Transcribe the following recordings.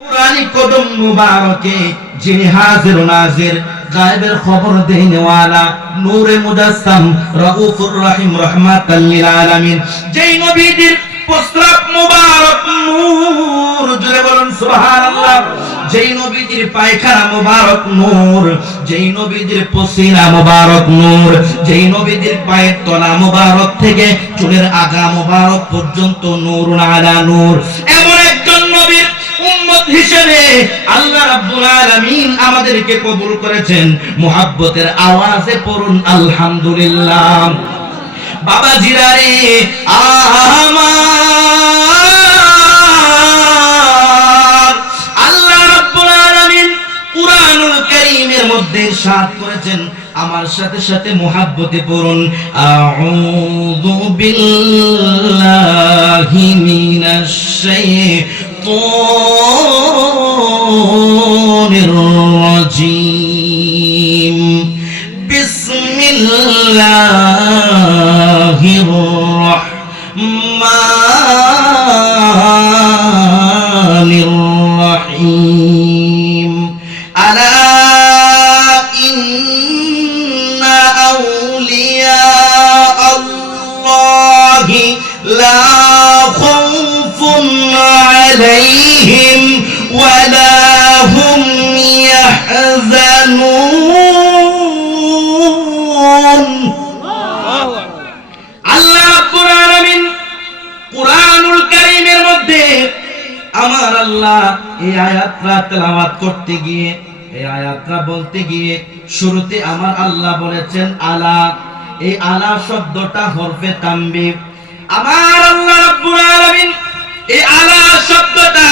পুরানি কদম মুবারকে যিনি হাজির ও নাজির গায়েবের খবর দেনেওয়ালা নূরে মুজাসসাম রাউফুর রহিম রাহমাতাল লিল আলামিন যেই নবীজির প্রস্রাব মুবারক নূর, জোরে বলুন সুবহানাল্লাহ। যেই নবীজির পায়খানা মুবারক নূর, যেই নবীজির পসিনা মুবারক নূর, যেই নবীজির পায়ের তলা মুবারক থেকে চুলের আগা মুবারক পর্যন্ত নূরুন আলা নূর, এমন একজন নবীর উম্মত হিসেবে আল্লাহ রাব্বুল আলামিন আমাদেরকে কবুল করেছেন। মুহাব্বতের আওয়াজে পড়ুন আলহামদুলিল্লাহ। বাবা জিরারে আমার আল্লাহ রাব্বুল আলামিন কুরআনুল কারীমের মধ্যে ইরশাদ করেছেন, আমার সাথে সাথে মুহাব্বতে পড়ুন আউযু বিল্লাহি মিনাশ শাইতানির রাজীম বিসমিল্লাহির রাহমানির রাহিম আলা ইন্না আউলিয়া আল্লাহি লা খাউফুন আলাইহিম ওয়ালা হুম ইয়াহজানুন। আল্লাহ রাব্বুল আলামিন কুরআনুল কারীমের মধ্যে আমার আল্লাহ এই আয়াতটা তেলাওয়াত করতে গিয়ে, এই আয়াতটা বলতে গিয়ে শুরুতে আমার আল্লাহ বলেছেন আলা। এই আলা শব্দটা হরফে তানবীহ। আমার আল্লাহ রাব্বুল আলামিন এই আলা শব্দটা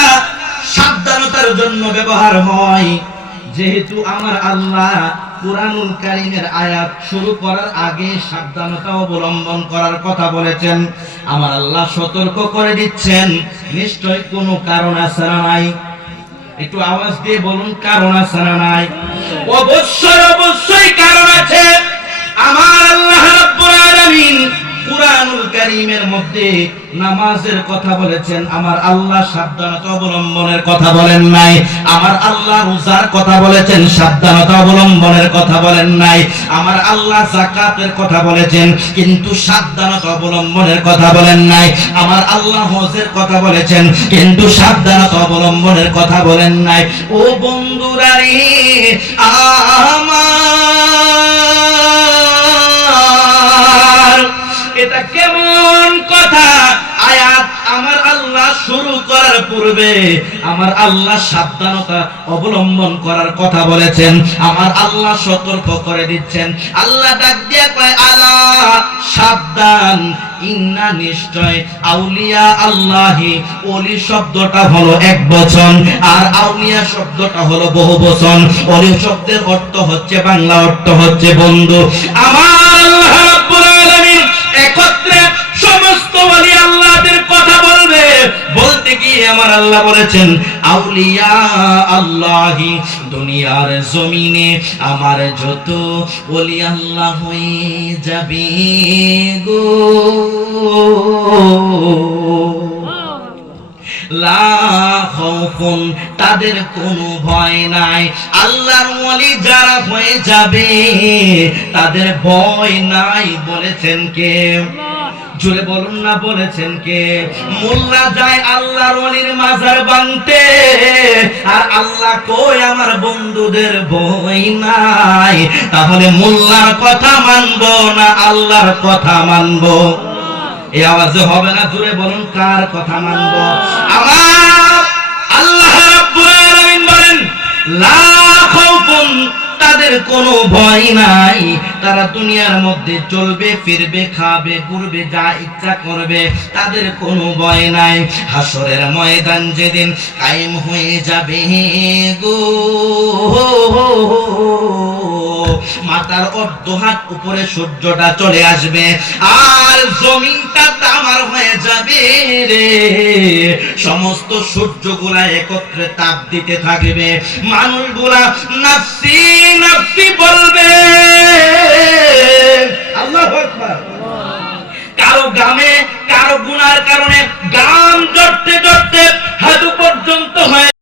সাবধানতার জন্য ব্যবহার হয়। যেহেতু আমার আল্লাহ কুরআনুল কারীমের আয়াত শুরু করার আগে সাবধানতা অবলম্বন করার কথা বলেছেন, আমার আল্লাহ সতর্ক করে দিচ্ছেন নিশ্চয় কোনো কারণ আছে না নাই? একটু আওয়াজ দিয়ে বলুন, কারণ আছে না নাই? অবশ্যই অবশ্যই কারণ আছে। আমার আল্লাহ রাব্বুল আলামিন কুরআনুল কারীমের মধ্যে নামাজের কথা বলেছেন, আমার আল্লাহ সাবধানতা অবলম্বনের কথা বলেন নাই। আমার আল্লাহ রোজার কথা বলেছেন, সাবধানতা অবলম্বনের কথা বলেন নাই। আমার আল্লাহ যাকাতের কথা বলেছেন, কিন্তু সাবধানতা অবলম্বনের কথা বলেন নাই। আমার আল্লাহ হজের কথা বলেছেন, কিন্তু সাবধানতা অবলম্বনের কথা বলেন নাই। ও বন্ধুরা রে আমার, এটা কেমন কথা? আয়াত আমার আল্লাহ শুরু করার পূর্বে আমার আল্লাহ সাবধানতা অবলম্বন করার কথা বলেছেন, আমার আল্লাহ সতর্ক করে দিচ্ছেন। আল্লাহ ডাক দিয়া কয় আলা, সাবধান, ইন্না, নিশ্চয়, আউলিয়া আল্লাহি, ওলি শব্দটা হলো এক বচন আর আউলিয়া শব্দটা হলো বহু বচন। ওলি শব্দের অর্থ হচ্ছে, বাংলা অর্থ হচ্ছে বন্ধু। আমার আল্লাহ রাব্বুল আলামিন একত্রে সমস্ত ওলি আল্লাহদের কথা বলবে। বলতে গিয়ে আমার আল্লাহ বলেছেন আউলিয়া আল্লাহি, দুনিয়ার জমিনে আমার যত ওলি আল্লাহ হয়ে যাবে গো, লা খাউফুন, তাদের কোনো ভয় নাই। আল্লাহর ওলি যারা হয়ে যাবে তাদের ভয় নাই। বলেছেন কে? জোরে বলুন না, বলেছেন কে? মোল্লা যায় আল্লাহর ওলির মাজার ভাঙতে, আর আল্লাহ কই আমার বন্ধুদের ভয় নাই। তাহলে মোল্লার কথা মানবো না আল্লাহর কথা মানবো? এই আওয়াজে হবে না, জোরে বলুন কার কথা মানবো? আমার আল্লাহ রাব্বুল আলামিন বলেন লা খাউফুন, তাদের কোনো ভয় নাই। তারা দুনিয়ার মধ্যে চলবে ফিরবে, খাবে ঘুরবে, যা ইচ্ছা করবে, তাদের কোনো ভয় নাই। হাসরের ময়দান যেদিন কায়েম হয়ে যাবে গো, মাথার অর্ধ হাত উপরে সূর্যটা চলে আসবে আর জমিনটা তামার হয়ে যাবে রে। সমস্ত সূর্যগুলা একত্রে তাপ দিতে থাকবে, মানুষগুলা নাফসি নাফসি বলবে। আল্লাহু আকবার। কারো গামে কারো গুনার কারণে গাম জড়তে জড়তে হাঁটু পর্যন্ত